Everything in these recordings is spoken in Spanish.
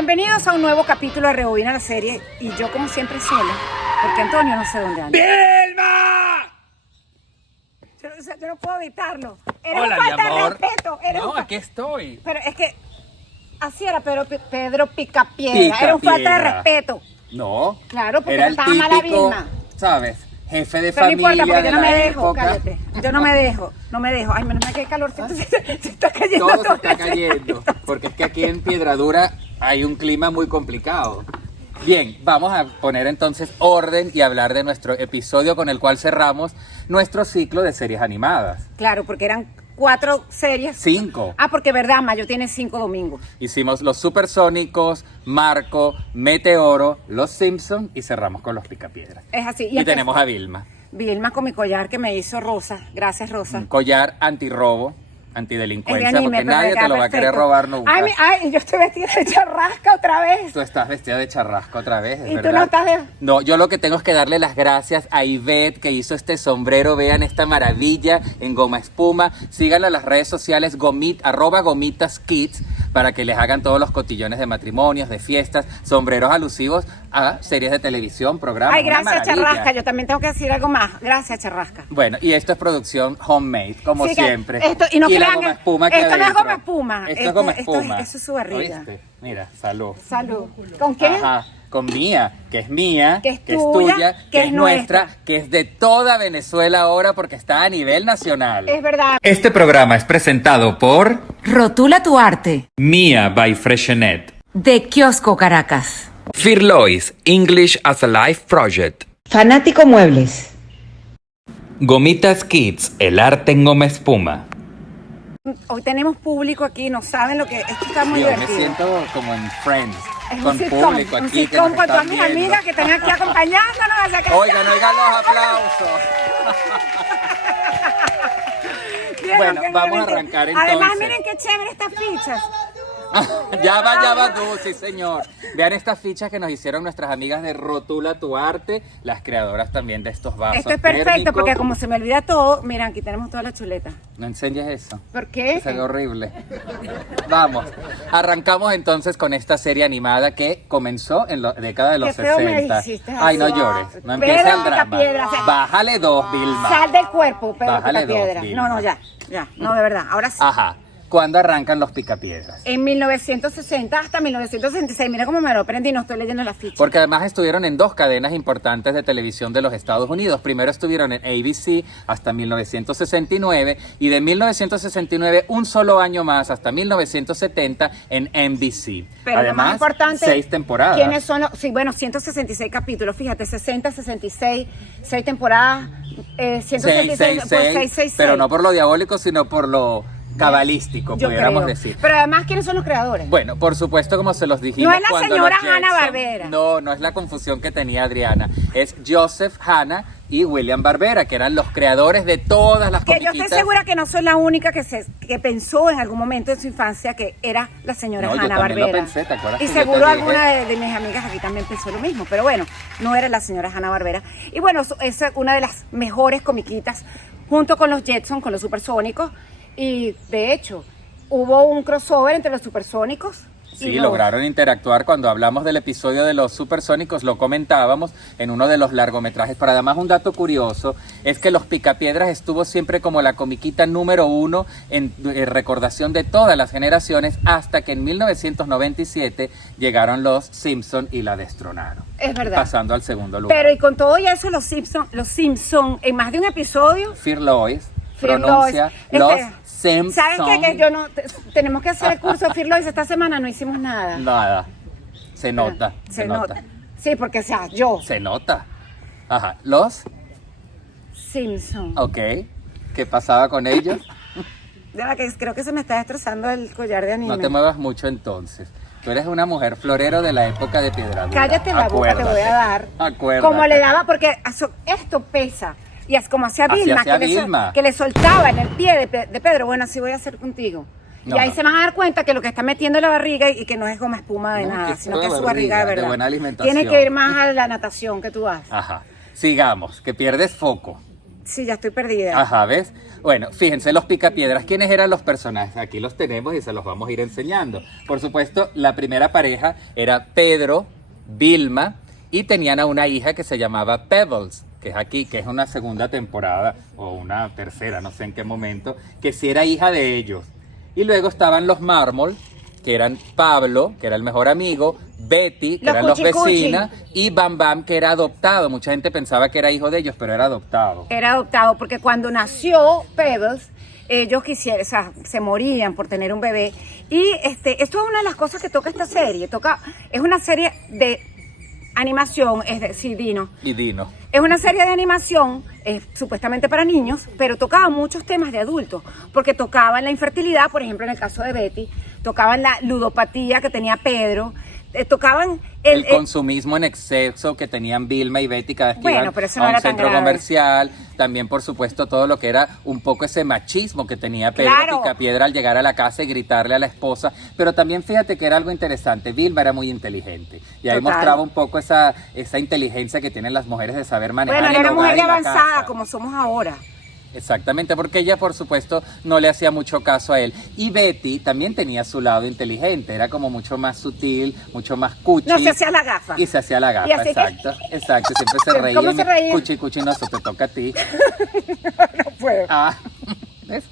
Bienvenidos a un nuevo capítulo de Rebobina la Serie. Y yo, como siempre, sola, porque Antonio no sé dónde anda. ¡Vilma! Yo no puedo evitarlo. Era Hola, un falta mi amor. de respeto. No, aquí estoy. Pero es que así era Pedro Picapiedra. Era un falta de Picapiedra. respeto. No. Claro, porque era el estaba mala típico, Vilma. ¿sabes? Jefe de Pero no familia importa, porque de yo no la me dejo, época. cállate. Yo no me dejo. Ay, menos mal que hay calorcito. Se está cayendo Todo se todo. está cayendo. Porque es que aquí en Piedradura hay un clima muy complicado. Bien, vamos a poner entonces orden y hablar de nuestro episodio con el cual cerramos nuestro ciclo de series animadas. Claro, porque eran 4 series. 5. Ah, porque verdad, Mayo tiene 5 domingos. Hicimos Los Supersónicos, Marco, Meteoro, Los Simpson y cerramos con Los Picapiedras. Es así. Y tenemos a Vilma. Vilma con mi collar que me hizo Rosa. Gracias, Rosa. Un collar antirrobo, antidelincuencia, Es de anime, porque pero nadie me te queda lo va a querer perfecto. robar nunca. Ay, yo estoy vestida de charrasca otra vez. Tú estás vestida de charrasco otra vez, ¿es ¿Y tú verdad? no estás de...? No, yo lo que tengo es que darle las gracias a Ivette que hizo este sombrero. Vean esta maravilla en goma espuma. Síganlo en las redes sociales @gomitaskids para que les hagan todos los cotillones de matrimonios, de fiestas, sombreros alusivos a series de televisión, programas. Ay, una gracias, maravilla. Charrasca. Yo también tengo que decir algo más. Gracias, Charrasca. Bueno, y esto es producción homemade, como Sí, que siempre. y no la crean goma que- espuma que esto no es adentro. goma espuma. Esto es goma espuma. Eso es su barriga. ¿Oíste? Mira, salud. Salud. ¿Con quién? Ajá, con mía, que es mía, Que es tuya, que es nuestra, que es de toda Venezuela ahora porque está a nivel nacional. Es verdad. Este programa es presentado por Rotula tu arte. Mia by Freshenet, De Kiosco Caracas. Firlois, English as a Life Project, Fanático Muebles. Gomitas Kids, el arte en goma espuma. Hoy tenemos público aquí. No saben lo que... Esto está muy Yo me divertido. siento como en Friends, Es con un sitcom, público un aquí que sitcom nos con todas están mis viendo. amigas que están aquí acompañándonos. O sea que- Oigan, oigan los aplausos. ¿Vieron Bueno, que vamos a realmente- arrancar Además, entonces. miren qué chévere estas fichas. Ya va tú, sí señor. Vean estas fichas que nos hicieron nuestras amigas de Rotula tu Arte, las creadoras también de estos vasos. Esto es perfecto térmicos. porque como se me olvida todo, miren, aquí tenemos toda la chuleta. No enseñes eso. ¿Por qué? Se ve horrible. Vamos, arrancamos entonces con esta serie animada que comenzó en la década de los Qué feo me 60. hiciste, Ay, no así. llores, no Pedro empieza el drama. Picapiedra, o sea, Bájale 2, Vilma. Sal del cuerpo, Pedro Bájale Picapiedra. dos, Vilma. No, ya, no, de verdad. Ahora sí. Ajá. ¿Cuándo arrancan los Picapiedras? En 1960 hasta 1966, mira cómo me lo aprendí, no estoy leyendo la ficha. Porque además estuvieron en 2 cadenas importantes de televisión de los Estados Unidos. Primero estuvieron en ABC hasta 1969 y de 1969 un solo año más hasta 1970 en NBC. Pero lo más además, importante, 6 temporadas. ¿quiénes son los? Sí, bueno, 166 capítulos, fíjate, 60, 66, 6 temporadas, 166, 666. Pero no por lo diabólico, sino por lo cabalístico, Yo pudiéramos creo. decir. Pero además, ¿quiénes son los creadores? Bueno, por supuesto, como se los dijimos. No es la cuando señora los Jetson- Hanna-Barbera. No es la confusión que tenía Adriana. Es Joseph Hanna y William Barbera, que eran los creadores de todas las Que yo comiquitas. estoy segura que no soy la única que pensó en algún momento de su infancia que era la señora No, yo Hanna también lo Barbera. pensé, ¿te acuerdas Y que yo seguro te dije? alguna de mis amigas aquí también pensó lo mismo, pero bueno, no era la señora Hanna Barbera. Y bueno, es una de las mejores comiquitas junto con los Jetson, con los Supersónicos. Y de hecho, hubo un crossover entre los Supersónicos. Sí, y los- lograron interactuar. Cuando hablamos del episodio de los Supersónicos, lo comentábamos en uno de los largometrajes. Pero además, un dato curioso es que Los Picapiedras estuvo siempre como la comiquita número 1 en recordación de todas las generaciones, hasta que en 1997 llegaron los Simpson y la destronaron. Es verdad. Pasando al segundo lugar. Pero y con todo y eso, los Simpson, en más de un episodio, Firlois Firlois, pronuncia los Simpson. ¿saben qué? Que yo no tenemos que hacer el curso de Firlois esta semana, no hicimos nada. Nada. Se nota. Se nota. Sí, porque o sea, yo, Se nota. Ajá. Los. Simpson. Ok. ¿Qué pasaba con ellos? De la que creo que se me está destrozando el collar de anime. No te muevas mucho entonces. Tú eres una mujer florero de la época de Piedradura. Cállate la boca, te voy a dar. Acuérdate. Como le daba, porque esto pesa. Y es como hacía Así Vilma, hacía que, Vilma. que le soltaba en el pie de Pedro. Bueno, así voy a hacer contigo. No, y ahí no. se van a dar cuenta que lo que está metiendo en la barriga y que no es goma espuma de No, que nada, es sino toda que es su barriga, barriga de de verdad. buena alimentación. Tiene que ir más a la natación que tú haces. Ajá. Sigamos, que pierdes foco. Sí, ya estoy perdida. Ajá, ¿ves? Bueno, fíjense los Picapiedras. ¿Quiénes eran los personajes? Aquí los tenemos y se los vamos a ir enseñando. Por supuesto, la primera pareja era Pedro, Vilma, y tenían a una hija que se llamaba Pebbles, que es aquí, que es una segunda temporada, o una tercera, no sé en qué momento, que sí era hija de ellos. Y luego estaban los Mármol, que eran Pablo, que era el mejor amigo, Betty, que Los eran los cuchicuchi. vecinos, y Bam Bam, que era adoptado. Mucha gente pensaba que era hijo de ellos, pero era adoptado. Era adoptado porque cuando nació Pebbles, ellos quisieron, o sea, se morían por tener un bebé. Y esto es una de las cosas que toca esta serie. Es una serie de animación, es decir, Dino. Y Dino. Es una serie de animación supuestamente para niños, pero tocaba muchos temas de adultos, porque tocaban la infertilidad, por ejemplo, en el caso de Betty, tocaban la ludopatía que tenía Pedro, tocaban el consumismo en exceso que tenían Vilma y Betty cada vez que Bueno, iban pero eso no a un era tan centro grave. comercial. También, por supuesto, todo lo que era un poco ese machismo que tenía Pedro Claro. Picapiedra al llegar a la casa y gritarle a la esposa. Pero también fíjate que era algo interesante. Vilma era muy inteligente. Y ahí Total. mostraba un poco esa inteligencia que tienen las mujeres de saber manejar Bueno, el era una hogar mujer y la avanzada, casa. como somos ahora. Exactamente, porque ella, por supuesto, no le hacía mucho caso a él. Y Betty también tenía su lado inteligente, era como mucho más sutil, mucho más cuchi. No, se hacía la gafa. Y se hacía la Y gafa, así que- exacto. Exacto, siempre se reía. ¿Cómo se reía? Cuchi, cuchi, no, eso te toca a ti. No puedo. Ah, ¿ves?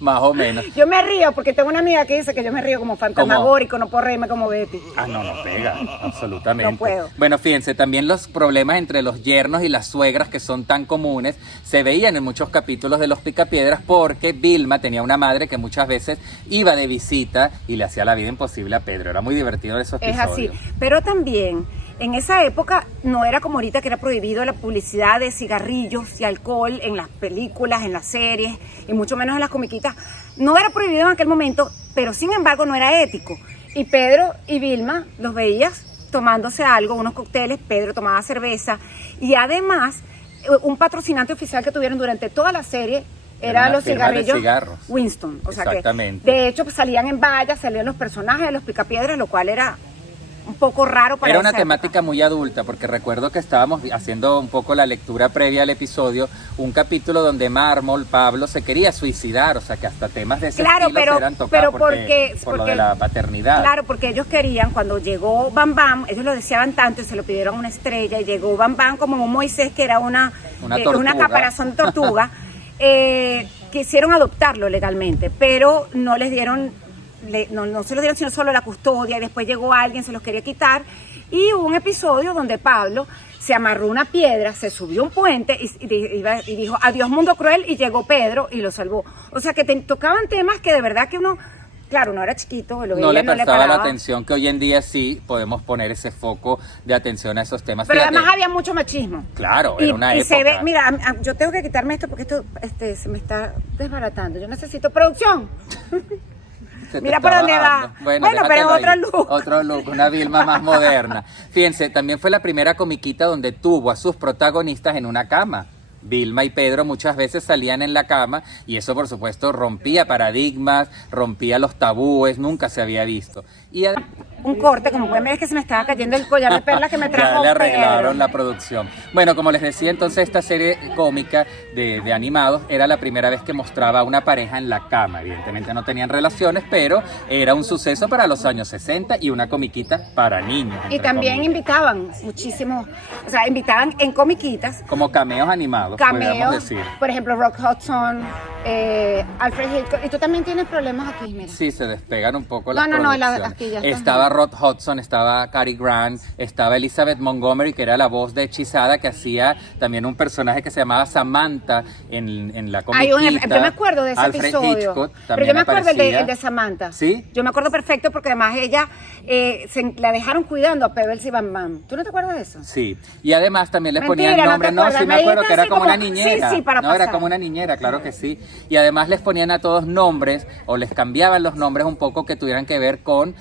Más o menos. Yo me río porque tengo una amiga que dice que yo me río como fantasmagórico, no puedo reírme como Betty. Ah, no, no pega, absolutamente. No puedo. Bueno, fíjense, también los problemas entre los yernos y las suegras que son tan comunes se veían en muchos capítulos de Los Picapiedras porque Vilma tenía una madre que muchas veces iba de visita y le hacía la vida imposible a Pedro. Era muy divertido esos Es episodios. así. Pero también, en esa época, no era como ahorita que era prohibido la publicidad de cigarrillos y alcohol en las películas, en las series, y mucho menos en las comiquitas. No era prohibido en aquel momento, pero sin embargo no era ético. Y Pedro y Vilma los veías tomándose algo, unos cócteles, Pedro tomaba cerveza. Y además, un patrocinante oficial que tuvieron durante toda la serie Era era una los firma de cigarrillos cigarros. Winston. O sea que, Exactamente. de hecho, pues, salían en vallas, salían los personajes de los Picapiedras, lo cual era un poco raro para Era una esa temática época. muy adulta, porque recuerdo que estábamos haciendo un poco la lectura previa al episodio, un capítulo donde Mármol, Pablo, se quería suicidar, o sea que hasta temas de ese Claro, estilo pero- eran tocados pero por lo porque- de la paternidad. Claro, porque ellos querían, cuando llegó Bam Bam, ellos lo deseaban tanto y se lo pidieron a una estrella, y llegó Bam Bam como un Moisés, que era una tortuga. caparazón de tortuga, quisieron adoptarlo legalmente, pero no les dieron, no se los dieron sino solo la custodia, y después llegó alguien, se los quería quitar, y hubo un episodio donde Pablo se amarró una piedra, se subió un puente y dijo, adiós mundo cruel, y llegó Pedro y lo salvó. O sea que tocaban temas que de verdad que uno, claro, uno era chiquito, lo No veía, le no le prestaba la paraba. atención que hoy en día sí podemos poner ese foco de atención a esos temas. Pero Fíjate, además había mucho machismo. Claro, era una y se ve, época. mira, yo tengo que quitarme esto porque esto se me está desbaratando. Yo necesito producción. Se te Mira está por dónde bajando. va. Bueno, pero es déjatelo otro ahí. look. Otro look, una Vilma más moderna. Fíjense, también fue la primera comiquita donde tuvo a sus protagonistas en una cama. Vilma y Pedro muchas veces salían en la cama y eso, por supuesto, rompía paradigmas, rompía los tabúes, nunca se había visto. Y Un corte, como pueden ver, es que se me estaba cayendo el collar de perlas que me trajo ya le arreglaron Pedro. la producción. Bueno, como les decía, entonces esta serie cómica de animados era la primera vez que mostraba a una pareja en la cama. Evidentemente no tenían relaciones, pero era un suceso para los años 60 y una comiquita para niños. Y entre también comillas. invitaban muchísimo, o sea, invitaban en comiquitas, Como cameos animados, podríamos cameos, decir. por ejemplo, Rock Hudson, Alfred Hitchcock. Y tú también tienes problemas aquí, mira. Sí, se despegan un poco No, las no, no, producciones. aquí ya están. Estaba Rod Hudson, estaba Cary Grant, estaba Elizabeth Montgomery, que era la voz de Hechizada, que hacía también un personaje que se llamaba Samantha en la comiquita. Yo me acuerdo de ese Alfred episodio. Hitchcock Pero también yo me acuerdo aparecía. el de Samantha. ¿Sí? Yo me acuerdo perfecto porque además ella la dejaron cuidando a Pebbles y Bam Bam. ¿Tú no te acuerdas de eso? Sí, y además también les Mentira, ponían no nombre, te no, acuerdas, sí me me acuerdo dijiste que era así como como- una niñera. sí, para no, era pasar. como una niñera, claro que sí. Y además les ponían a todos nombres o les cambiaban los nombres un poco que tuvieran que ver con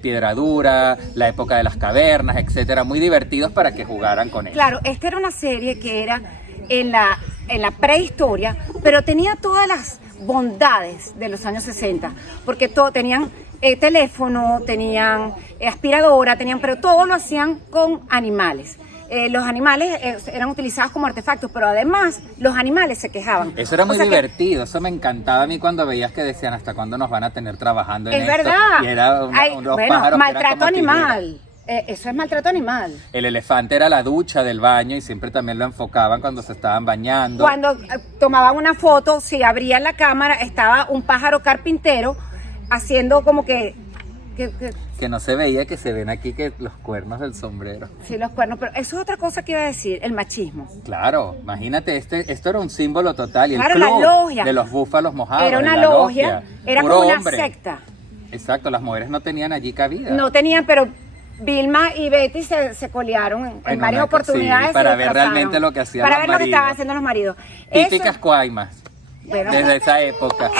Piedradura, la época de las cavernas, etcétera, muy divertidos para que jugaran con ellos. Claro, esta era una serie que era en la prehistoria, pero tenía todas las bondades de los años 60, porque tenían teléfono, tenían aspiradora, pero todo lo hacían con animales. los animales eran utilizados como artefactos, pero además los animales se quejaban. Eso era muy O sea que- divertido, eso me encantaba a mí cuando veías que decían hasta cuándo nos van a tener trabajando en es esto. verdad. Y era unos Bueno, pájaros que eran maltrato como tijeras. animal. Eso es maltrato animal. El elefante era la ducha del baño y siempre también lo enfocaban cuando se estaban bañando. Cuando tomaban una foto, si abrían la cámara, estaba un pájaro carpintero haciendo como que Que no se veía, que se ven aquí que los cuernos del sombrero. sí, los cuernos. Pero eso es otra cosa que iba a decir, el machismo. Claro, imagínate, esto era un símbolo total. Y Claro, el la club logia. de los búfalos mojados. Era una la logia, era puro como una hombre. secta. Exacto, las mujeres no tenían allí cabida. No tenían, pero Vilma y Betty se colearon en En varias una- oportunidades. sí, para se ver disfrazaron. realmente lo que hacían Para los ver lo que maridos. estaban haciendo los maridos. Típicas Eso, cuaimas. bueno, Desde esa época.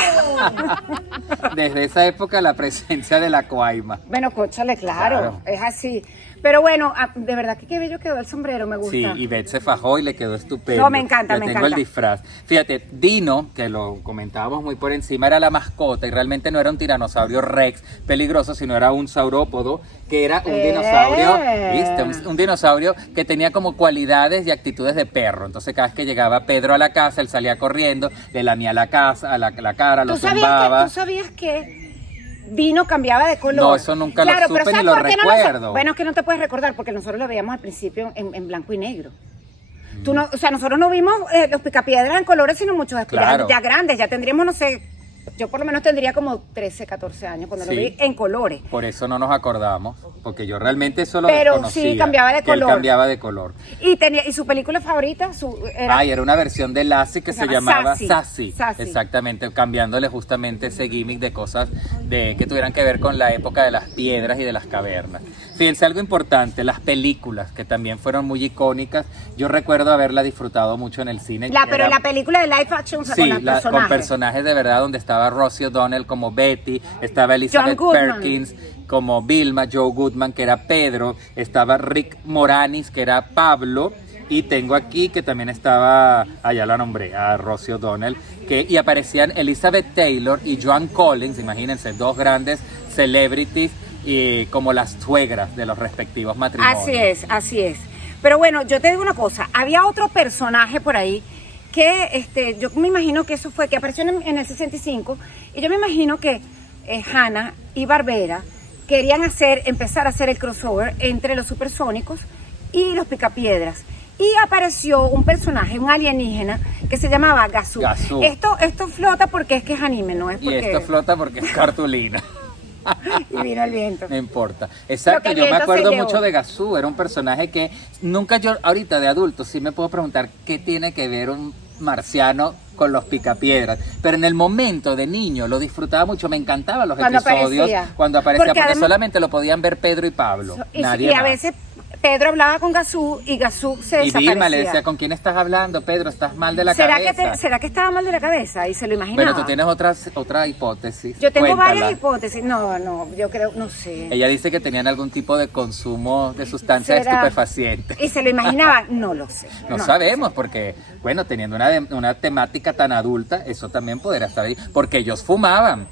Desde esa época la presencia de la cuaima. bueno, cóchale, claro, Claro. es así. Pero bueno, de verdad que qué bello quedó el sombrero, me gusta. Sí, y Beth se fajó y le quedó estupendo. No, me encanta, Le me tengo encanta. el disfraz. Fíjate, Dino, que lo comentábamos muy por encima, era la mascota y realmente no era un tiranosaurio rex peligroso, sino era un saurópodo, que era un dinosaurio, ¿viste? Un dinosaurio que tenía como cualidades y actitudes de perro. Entonces cada vez que llegaba Pedro a la casa, él salía corriendo, le lamía la casa, la cara, lo ¿Tú zumbaba. sabías que Dino cambiaba de color? No, eso nunca lo Claro, supe pero ni ¿sabes lo por qué no recuerdo. bueno, es que no te puedes recordar porque nosotros lo veíamos al principio en blanco y negro. Tú no, o sea, nosotros no vimos los picapiedras en colores, sino muchos después, Claro. ya grandes, ya tendríamos, no sé, yo por lo menos tendría como 13, 14 años cuando Sí. lo vi en colores. Por eso no nos acordamos, porque yo realmente eso lo Pero desconocía, sí cambiaba de que él color. cambiaba de color. Y su película favorita era Ay, era una versión de Lassie que Se se llama llamaba Sassy. Sassy. Sassy. Exactamente, cambiándole justamente ese gimmick de cosas que tuvieran que ver con la época de las piedras y de las cavernas. Fíjense, algo importante, las películas, que también fueron muy icónicas. Yo recuerdo haberla disfrutado mucho en el cine. pero Era- la película de live action, o sea, Sí, con los con personajes. personajes de verdad, donde estaba Rosie O'Donnell como Betty, estaba Elizabeth John Goodman. Perkins como Vilma, Joe Goodman que era Pedro, estaba Rick Moranis que era Pablo, y tengo aquí que también estaba, ya la nombré, a Rosie O'Donnell, y aparecían Elizabeth Taylor y Joan Collins, imagínense, dos grandes celebrities y como las suegras de los respectivos matrimonios. Así es. Pero bueno, yo te digo una cosa, había otro personaje por ahí que yo me imagino que eso fue, que apareció en el 65, y yo me imagino que Hanna y Barbera querían empezar a hacer el crossover entre los supersónicos y los picapiedras. Y apareció un personaje, un alienígena, que se llamaba Gazoo. Gazoo. Esto flota porque es que es anime, no es Y porque... esto flota porque es cartulina. Y vino el viento. No importa. Lo que Exacto, el yo me viento acuerdo se llevó. mucho de Gazoo, era un personaje que nunca yo, ahorita de adulto, sí me puedo preguntar qué tiene que ver un marciano con los picapiedras, pero en el momento de niño lo disfrutaba mucho, me encantaban los Cuando episodios aparecía. cuando aparecía, Porque porque además- solamente lo podían ver Pedro y Pablo, nadie Y a más. veces Pedro hablaba con Gazoo y Gazoo se Y desaparecía. Vilma le decía, ¿con quién estás hablando, Pedro? ¿Estás mal de la ¿Será cabeza? ¿Será que estaba mal de la cabeza? Y se lo imaginaba. Bueno, tú tienes otra hipótesis. Yo tengo Cuéntala. varias hipótesis. No, yo creo, no sé. Ella dice que tenían algún tipo de consumo de sustancia ¿Será? estupefaciente. Y se lo imaginaba, no lo sé. No lo sabemos, porque, bueno, teniendo una temática tan adulta, eso también podría estar ahí. Porque ellos fumaban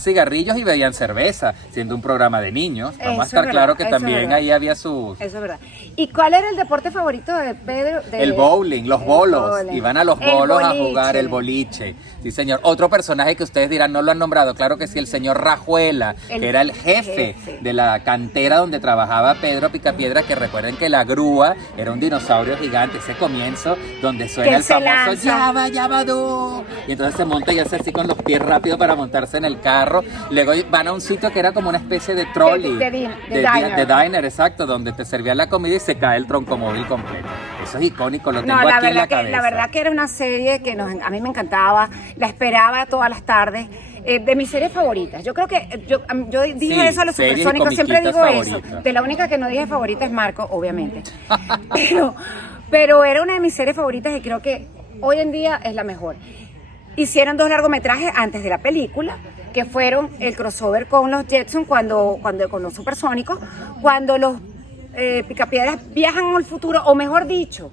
cigarrillos y bebían cerveza, siendo un programa de niños. Vamos Eso a estar es claro verdad, que eso es también verdad. ahí había sus... Eso es verdad. ¿Y cuál era el deporte favorito de Pedro? El bowling, los bolos, bowling. iban a los El bolos a boliche. jugar el boliche. Sí, señor. Otro personaje que ustedes dirán, no lo han nombrado, claro que sí, el señor Rajuela, que era el jefe de la cantera donde trabajaba Pedro Picapiedra, que recuerden que la grúa era un dinosaurio gigante, ese comienzo donde suena Que el se famoso lanza. ya va, du. Y entonces se monta y hace así con los pies rápido para montarse en el carro. Luego van a un sitio que era como una especie de trolley. De diner. De diner, exacto, donde te servían la comida y se cae el troncomóvil completo. Eso es icónico, lo tengo No, aquí en la la cabeza. verdad que era una serie que a mí me encantaba, la esperaba todas las tardes, de mis series favoritas. Yo creo que yo dije Sí, eso a los series y supersónicos, siempre digo comiquitas eso. favoritas. De la única que no dije favorita es Marco, obviamente. pero era una de mis series favoritas y creo que hoy en día es la mejor. Hicieron 2 largometrajes antes de la película, que fueron el crossover con los Jetson con los supersónicos, cuando los picapiedras viajan al futuro, o mejor dicho,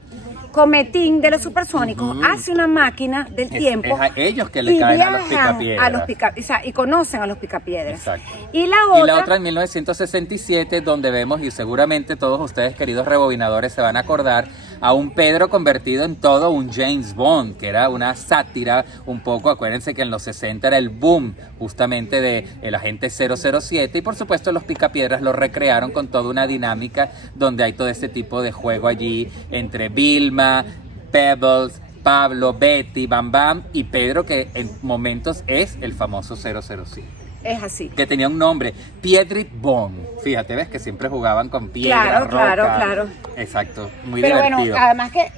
Cometín de los supersónicos hace una máquina del tiempo. Es a ellos que le y caen a los viajan picapiedras. o sea, y conocen a los picapiedras. Exacto. Y la Y la otra otra en 1967, donde vemos, y seguramente todos ustedes, queridos rebobinadores, se van a acordar, a un Pedro convertido en todo un James Bond, que era una sátira un poco. Acuérdense que en los 60 era el boom justamente de el agente 007, y por supuesto los picapiedras lo recrearon con toda una dinámica donde hay todo este tipo de juego allí entre Vilma, Pebbles, Pablo, Betty, Bam Bam y Pedro, que en momentos es el famoso 007. es así. Que tenía un nombre, Piedrit Bond. Fíjate, ves que siempre jugaban con piedra, Claro. roca. Exacto, muy Pero divertido. bueno, además que...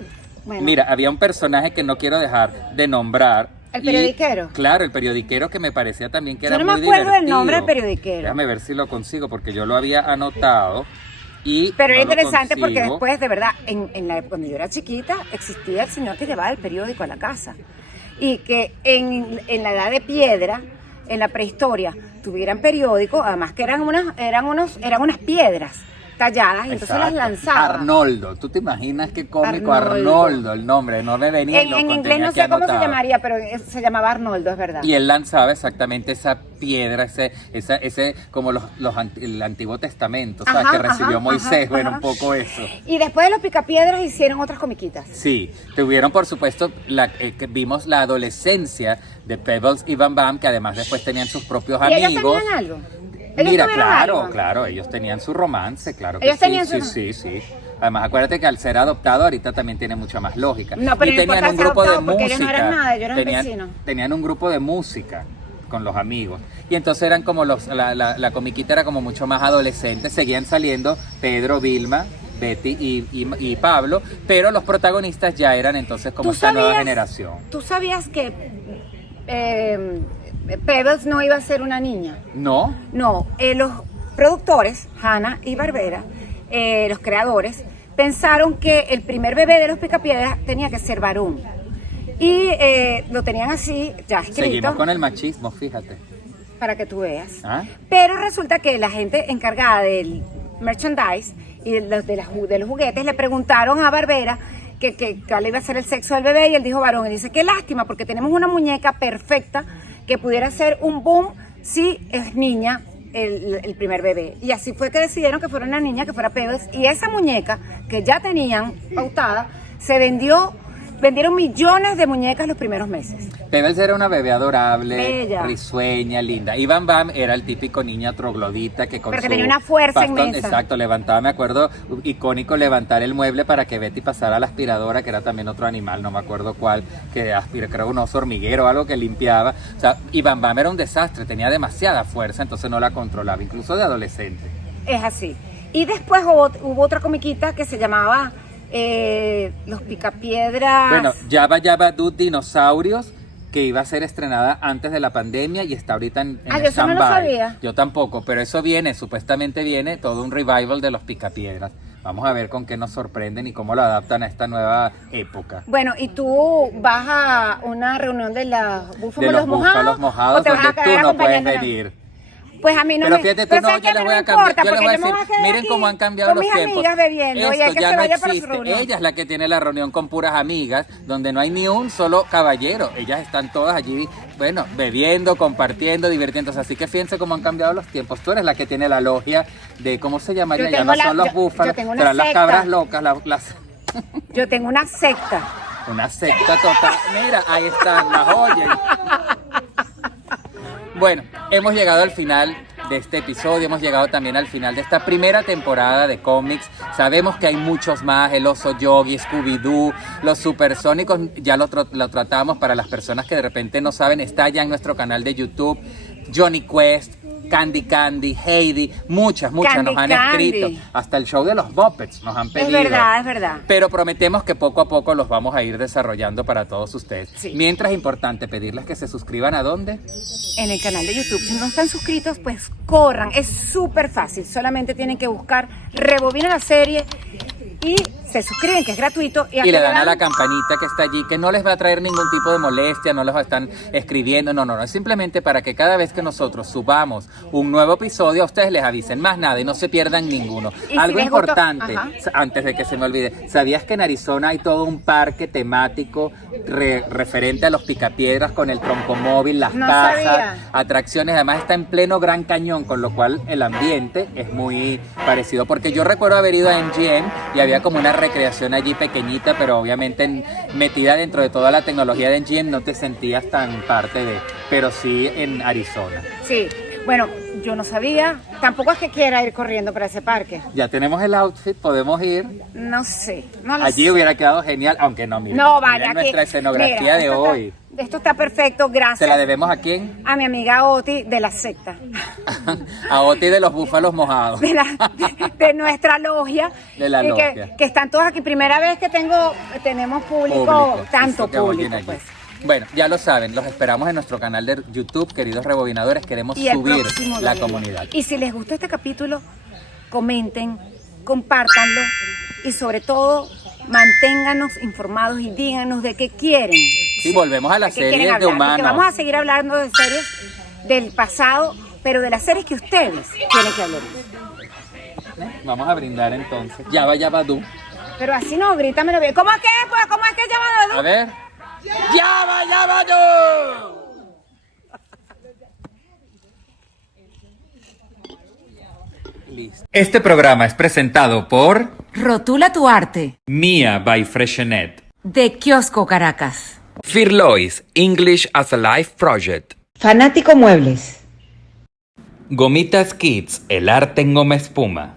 Bueno, Mira, había un personaje que no quiero dejar de nombrar. ¿El periodiquero? Claro, el periodiquero, que me parecía también que yo era no muy me acuerdo del divertido. nombre del periodiquero. Déjame ver si lo consigo, porque yo lo había anotado. Pero no es lo interesante porque consigo. después, de verdad, cuando yo era chiquita, existía el señor que llevaba el periódico a la casa. Y que en la edad de piedra, en la prehistoria, tuvieran periódico, además que eran unas piedras talladas, y entonces las Exacto. lanzaban. Arnoldo, ¿tú te imaginas qué cómico? Arnoldo. Arnoldo, el nombre, no me venía. En inglés no sé cómo se llamaría, pero se llamaba Arnoldo, es verdad. Y él lanzaba exactamente esa piedra, ese como el Antiguo Testamento, ¿sabes? Que recibió Moisés, bueno, un poco eso. Y después de los picapiedras hicieron otras comiquitas. Sí, tuvieron por supuesto, que vimos la adolescencia de Pebbles y Bam Bam, que además después tenían sus propios ¿Y amigos. ellos tenían algo? ¿Ellos Mira, tuvieron claro, algo? claro, ellos tenían su romance, claro que Ellos sí, tenían sí, su- sí. Además, acuérdate que al ser adoptado ahorita también tiene mucha más lógica. No, pero y no tenían importa un ser grupo de adoptado, porque música. ellos no eran nada, ellos eran vecinos. Tenían un grupo de música con los amigos. Y entonces eran como la comiquita era como mucho más adolescente. Seguían saliendo Pedro, Vilma, Betty y Pablo, pero los protagonistas ya eran entonces como esta nueva generación. ¿Tú sabías que Pebbles no iba a ser una niña? ¿No? No, los productores, Hanna y Barbera, los creadores, pensaron que el primer bebé de los Picapiedras tenía que ser varón. Y lo tenían así, ya escrito, Seguimos con el machismo, fíjate. para que tú veas. ¿Ah? Pero resulta que la gente encargada del merchandise y de los juguetes le preguntaron a Barbera que cuál iba a ser el sexo del bebé, y él dijo varón. Y dice, qué lástima, porque tenemos una muñeca perfecta que pudiera ser un boom si es niña el primer bebé. Y así fue que decidieron que fuera una niña, que fuera Pebbles, y esa muñeca que ya tenían pautada, vendieron millones de muñecas los primeros meses. Pebbles era una bebé adorable, Bella. risueña, linda. Y Bam Bam era el típico niño troglodita que con Pero que su tenía una fuerza bastón, inmensa. exacto, levantaba, me acuerdo, icónico levantar el mueble para que Betty pasara a la aspiradora, que era también otro animal, no me acuerdo cuál, que creo un oso hormiguero o algo que limpiaba. O sea, y Bam Bam era un desastre, tenía demasiada fuerza, entonces no la controlaba, incluso de adolescente. Es así. Y después hubo otra comiquita que se llamaba Los Picapiedras. Bueno, Yabba Do Dinosaurios, que iba a ser estrenada antes de la pandemia y está ahorita en yo eso no lo stand-by. sabía. Yo tampoco, pero eso supuestamente viene todo un revival de los Picapiedras. Vamos a ver con qué nos sorprenden y cómo lo adaptan a esta nueva época. Bueno, ¿y tú vas a una reunión de los Búfalos mojados, o te vas donde a tú quedar no puedes acompañándola? venir. Pues a mí no Pero me... fíjate tú, pero no, ¿sabes yo qué? les Pero voy a no cambiar, importa, yo les voy a porque yo me decir, voy a quedar miren aquí cómo han cambiado con los mis tiempos. amigas bebiendo, y hay Esto que ya se no vaya para su existe. reunión. Ella es la que tiene la reunión con puras amigas, donde no hay ni un solo caballero. Ellas están todas allí, bueno, bebiendo, compartiendo, divirtiéndose. Así que fíjense cómo han cambiado los tiempos. Tú eres la que tiene la logia de, ¿cómo se llamaría? Yo Ya tengo no son los yo búfalos, tengo una serán las secta. cabras locas, Yo tengo una secta. una secta total. Mira, ahí están, las oyen. Bueno, hemos llegado al final de este episodio, hemos llegado también al final de esta primera temporada de cómics. Sabemos que hay muchos más, el oso Yogi, Scooby-Doo, los supersónicos, ya lo tratamos. Para las personas que de repente no saben, está ya en nuestro canal de YouTube. Johnny Quest, Candy, Heidi, muchas Candy nos han Candy. escrito. Hasta el show de los Muppets nos han pedido. Es verdad. Pero prometemos que poco a poco los vamos a ir desarrollando para todos ustedes. Sí. Mientras, es importante pedirles que se suscriban ¿a dónde? En el canal de YouTube. Si no están suscritos, pues corran. Es súper fácil. Solamente tienen que buscar Rebobina la serie y se suscriben, que es gratuito. Y le dan a la campanita que está allí, que no les va a traer ningún tipo de molestia, no les va a estar escribiendo, no, es simplemente para que cada vez que nosotros subamos un nuevo episodio, a ustedes les avisen, más nada, y no se pierdan ninguno. Y Algo si les gustó, importante, ajá, antes de que se me olvide, ¿sabías que en Arizona hay todo un parque temático referente a los picapiedras con el troncomóvil, las No casas, sabía. atracciones? Además está en pleno Gran Cañón, con lo cual el ambiente es muy parecido, porque yo recuerdo haber ido a MGM y había como una recreación allí pequeñita, pero obviamente metida dentro de toda la tecnología de MGM no te sentías tan parte de, pero sí en Arizona. Sí, bueno, yo no sabía. Tampoco es que quiera ir corriendo para ese parque. Ya tenemos el outfit, podemos ir. No sé, no lo Allí sé. hubiera quedado genial, aunque no, miren, No, vale, miren aquí. nuestra escenografía Mira, de esto hoy. Esto está perfecto, ¿Se gracias. la debemos a quién? A mi amiga Oti de la secta. A Oti de los búfalos mojados. De nuestra logia. De la Y logia. que están todos aquí. Primera vez que tenemos público, tanto eso que oyen público, allí. pues. Bueno, ya lo saben, los esperamos en nuestro canal de YouTube, queridos rebobinadores, queremos Y el subir próximo la día. comunidad. Y si les gustó este capítulo, comenten, compártanlo y sobre todo manténganos informados y díganos de qué quieren. Sí, volvemos a ¿De las qué quieren series de hablar? Porque humanos. vamos a seguir hablando de series del pasado, pero de las series que ustedes tienen que hablar. Vamos a brindar entonces. Ya va tú. Pero así no, grítamelo bien. ¿Cómo es que es? Pues, ¿cómo es que es llamado? A ver. Ya va tú. Listo. Este programa es presentado por Rotula tu arte. Mia by Freshenet. De Kiosco Caracas. Firlois, English as a Life Project. Fanático Muebles. Gomitas Kids, el arte en goma espuma.